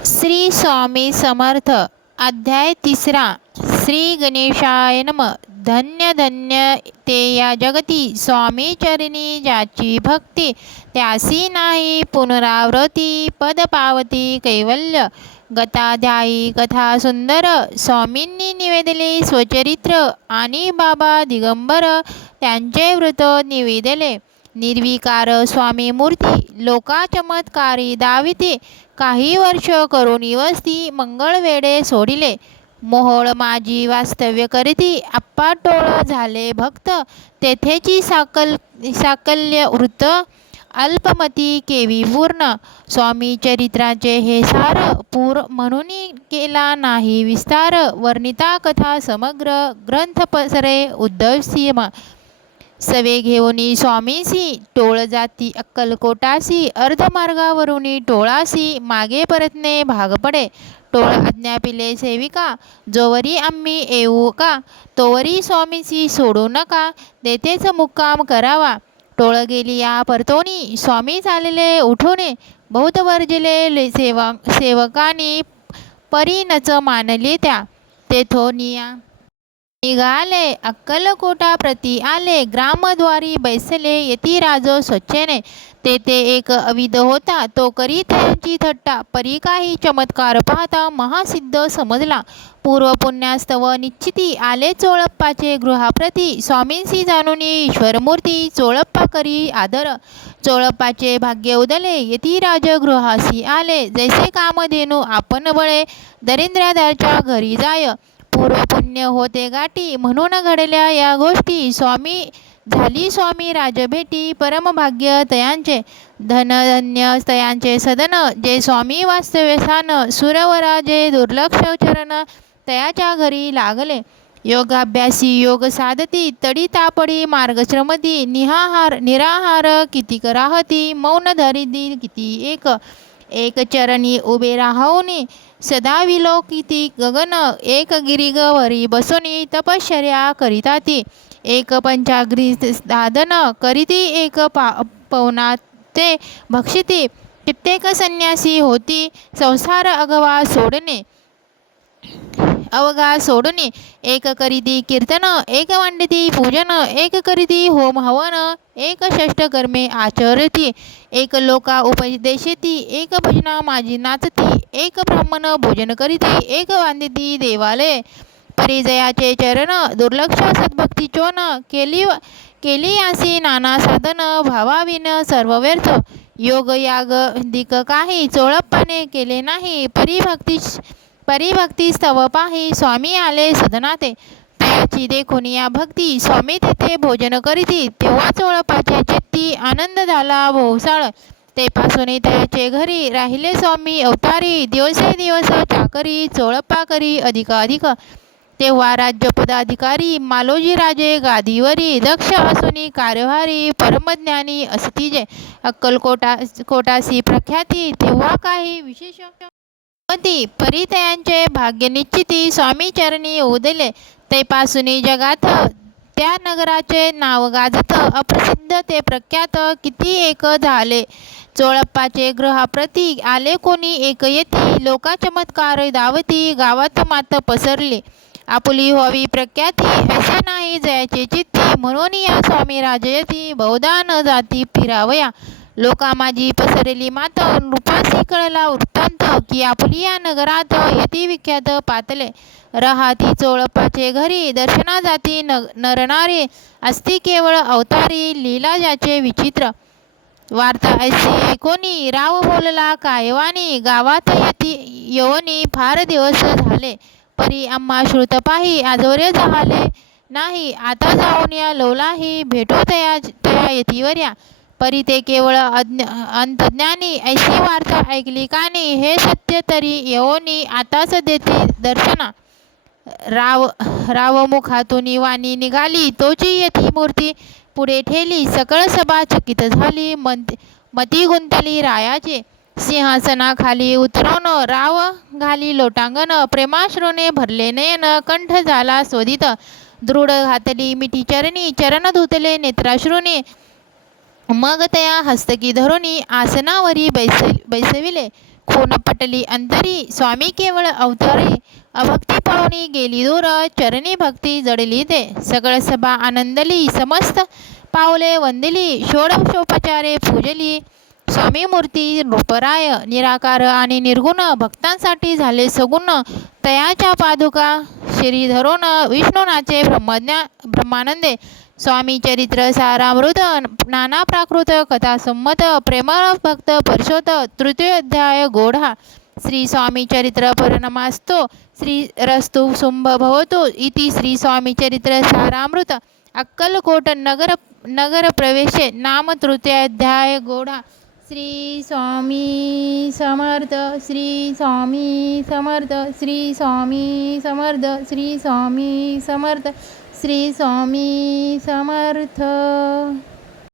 श्री स्वामी समर्थ अध्याय 3 श्री गणेशाय नम धन्य धन्य ते या जगती स्वामी चरणी ज्याची भक्ती त्यासी नाही पुनरावृत्ती पद पावती कैवल्य गताध्यायी कथा सुंदर स्वामींनी निवेदले स्वचरित्र आणि बाबा दिगंबर त्यांचे व्रत निवेदले निर्विकार स्वामी मूर्ती लोका चमत्कारी दाविते काही वर्ष करुणी वस्ती मंगळवेढे सोडिले मोहोळ माझी वास्तव्य करीती आप्पा टोळ झाले भक्त तेथेची साकल्य वृत्त अल्पमती केवी पूर्ण स्वामी चरित्राचे हे सार पूर म्हणून केला नाही विस्तार वर्णिता कथा समग्र ग्रंथ पसरे उद्धवसीम सवे घेऊनी स्वामीसी टोळ जाती अक्कलकोटासी अर्धमार्गावरुनी टोळासी मागे परतणे भाग पडे टोळ आज्ञापिले सेविका जोवरी आम्ही येऊ का तोवरी स्वामीसी सोडू नका तेथेच मुक्काम करावा टोळ गेली या परतोनी स्वामी चालले उठूने बहुत वर्जले सेवकानी परी नच मानले त्या तेथोनिया निघाले अक्कलकोटा प्रती आले ग्रामद्वारी बैसले येती राजो स्वच्छेने तेथे एक अविध होता तो करी त्यांची थट्टा परी काही चमत्कार पाहता महासिद्ध समजला पूर्व पुण्यास्तव निश्चिती आले चोळप्पाचे गृहाप्रती स्वामींशी जाणून ईश्वरमूर्ती चोळप्पा करी आदर चोळप्पाचे भाग्य उदले येती राजगृहासी आले जैसे कामधेनू आपण बळे दरिंद्रादाच्या घरी जाय पूर्व पुण्य होते गाठी म्हणून घडल्या या गोष्टी स्वामी झाली स्वामी राजभेटी परमभाग्य तयांचे धनधन्य तयांचे सदन जे स्वामी वास्तव्यस्थान सुरवराजे दुर्लक्ष चरण तयाच्या घरी लागले योगाभ्यासी योग साधती तडी तापडी मार्गश्रमती निराहार किती कराहती मौन धरिती किती एक चरणी उभे राहूनी सदा विलोकिती गगन एक गिरिगवरी बसोनी तपश्चर्या करिताती एक पंचाग्री साधन करीती एक पवना ते भक्षिती कित्येक संन्यासी होती संसार अवघा सोडणे एक करीती कीर्तन एक मांडती पूजन एक करीती होम हवन एक षष्ठ कर्मे आचरती एक लोका उपदेशती एक भजना माझी नाचती एक ब्राह्मण भोजन करीती एक वांदिती देवालय परिजयाचे चरण दुर्लक्ष सद्भक्ती चोन केली यासी नाना साधन भावाविन सर्व व्यर्थ योग याग दिक काही चोळप्पाने केले नाही परिभक्ती स्तव पाही स्वामी आले सदनाते तयाची देखून या भक्ती स्वामी तेथे भोजन करीती तेव्हा चोळप्पाच्या चित्ती आनंद झाला भोवसाळ ते पासून तयाचे घरी राहिले स्वामी अवतारी दिवसेदिवस चाकरी चोळप्पा करी अधिकाधिक तेव्हा राज्यपदाधिकारी मालोजी राजे गादीवरी दक्ष असूनी कार्यभारी परमज्ञानी असतीजे कोटासी प्रख्याती तेव्हा काही विशेष परितयांचे भाग्य निश्चिती स्वामी चरणी उदले तैपासून जगात त्या नगराचे नाव गाजत अप्रसिद्ध ते प्रख्यात किती एक झाले चोळप्पाचे ग्रहाप्रती आले कोणी एक येती लोका चमत्कार दावती गावात मात पसरले आपुली व्हावी प्रख्याती असे नाही जयाचे चित्ती म्हणून या स्वामी राजयती बहुधा न जाती फिरावया लोका माझी पसरली मात नृपासी कळला वृत्तांत की आपुली या नगरात यती विख्यात पातले राहाती चोळप्पाचे घरी दर्शना जाती नरणारे असती केवळ अवतारी लीला ज्याचे विचित्र वार्ता ऐसी कोणी राव बोलला कायवानी गावात येवनी फार दिवस झाले परी आम्हा श्रुत पाही आजोर्य झाले नाही आता जाऊन या लवलाही भेटो तया येतीवर्या परी ते केवळ अंतज्ञानी ऐशी वार्ता ऐकली कानी हे सत्य तरी येवनी आताच देते दर्शना राव मुखातून वाणी निघाली तोची यती मूर्ती पुढे ठेली सकळ सभा चकित झाली मती गुंतली रायाचे सिंहासनाखाली उतरवून राव घाली लोटांगण प्रेमाश्रूने भरले नयन कंठ झाला शोधित दृढ घातली मिठी चरणी चरण धुतले नेत्राश्रूने मग तया हस्तकी धरुनी आसनावरी बैसविले खून पटली अंतरी स्वामी केवळ अवतारी अभक्ती पाहुणी गेली दूर चरणी भक्ती जडली ते सगळ सभा आनंदली समस्त पावले वंदिली षोडशोपचारे पूजली स्वामी मूर्ती रूपराय निराकार आणि निर्गुण भक्तांसाठी झाले सगुण तयाच्या पादुका श्रीधरोन विष्णुनाचे ब्रह्मानंदे स्वामी चरित्र सारामृत नाना प्राकृत कथा संमत प्रेम भक्त परशोत तृतीय अध्याय गोढा श्री स्वामी चरित्र परिणमास्तो श्री रस्तु शुंभ भवतो इति श्री स्वामी चरित्र सारामृत अक्कलकोट नगर प्रवेशे नाम तृतीय अध्याय गोढा श्री स्वामी समर्थ श्री स्वामी समर्थ श्री स्वामी समर्थ श्री स्वामी समर्थ श्री स्वामी समर्थ।